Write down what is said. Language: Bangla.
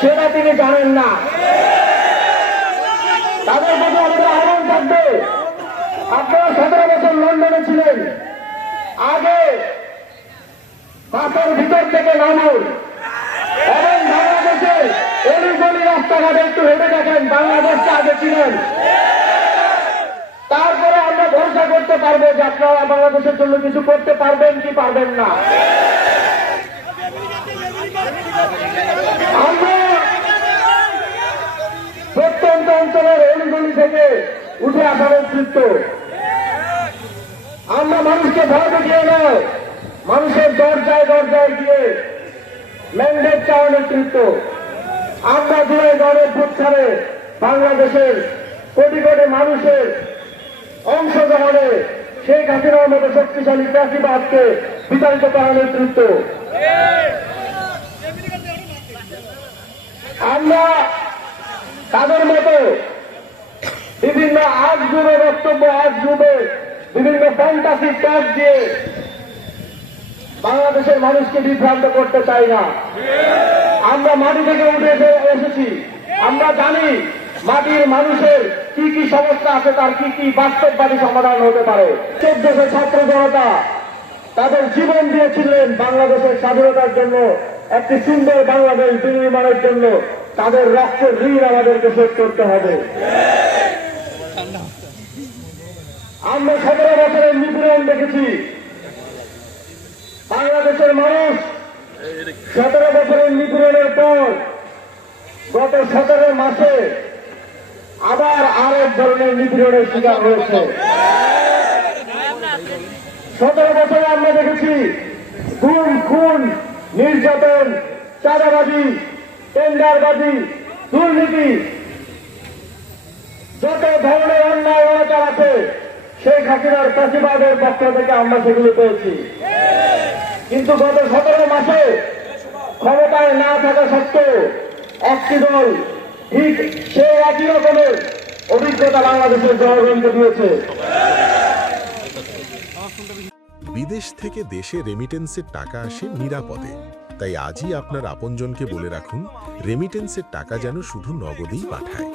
সেটা তিনি জানেন না। তাদের প্রতি আমাদের আহ্বান থাকবে, আপনারা 17 বছর লন্ডনে ছিলেন, আগে মাথার ভিতর থেকে নামুন এবং বাংলাদেশের অলিগলি রাস্তাঘাটে একটু হেঁটে দেখেন, বাংলাদেশকে আগে ছিলেন। তারপরে আমরা ভরসা করতে পারবো যে আপনারা বাংলাদেশের জন্য কিছু করতে পারবেন কি পারবেন না। আমরা প্রত্যন্ত অঞ্চলের অলিগলি থেকে উঠে আসা নেতৃত্ব, আমরা মানুষকে ভয় দেখিয়ে নয়, মানুষের দরজায় দরজায় গিয়ে ম্যান্ডেট চাওয়া নেতৃত্ব। আমরা জুলাই গণঅভ্যুত্থানে বাংলাদেশের কোটি কোটি মানুষের অংশগ্রহণে শেখ হাসিনার মতো শক্তিশালী ফ্যাসিবাদকে বিতাড়িত করা নেতৃত্ব। আমরা তাদের মতো বিভিন্ন আজগুবে বক্তব্য, আজগুবে বিভিন্ন ফ্যান্টাসি ট্যাগ দিয়ে বাংলাদেশের মানুষকে বিভ্রান্ত করতে চাই না। আমরা মাটি থেকে উঠে এসেছি, আমরা জানি মাটির মানুষের কি কি সমস্যা আছে, তার কি কি বাস্তববাদী সমাধান হতে পারে। 1400 ছাত্র জনতা তাদের জীবন দিয়েছিলেন বাংলাদেশের স্বাধীনতার জন্য, একটি সুন্দর বাংলাদেশ বিনির্মাণের জন্য। তাদের রক্তের ঋণ আমাদেরকে শোধ করতে হবে। আমরা 17 বছরের নিপীড়ন দেখেছি। বাংলাদেশের মানুষ 17 বছরের নিপীড়নের পর গত 17 মাসে আবার আরেক ধরনের নিপীড়নের শিকার হয়েছে। 17 বছরে আমরা দেখেছি গুম, খুন, নির্যাতন, চাঁদাবাজি, টেন্ডারবাজি, দুর্নীতি, যত ধরনের অন্যায় অনাচার আছে শেখ হাসিনার ফ্যাসিবাদের পক্ষ থেকে আমরা সেগুলো পেয়েছি। কিন্তু গত 17 মাসে ক্ষমতায় না থাকা সত্ত্বেও একটি দল ঠিক সেই একই রকমের অভিজ্ঞতা বাংলাদেশের জনগণকে দিয়েছে। বিদেশ থেকে দেশে রেমিটেন্সের টাকা আসে নিরাপদে, তাই আজই আপনার আপনজনকে বলে রাখুন রেমিটেন্সের টাকা যেন শুধু নগদেই পাঠায়।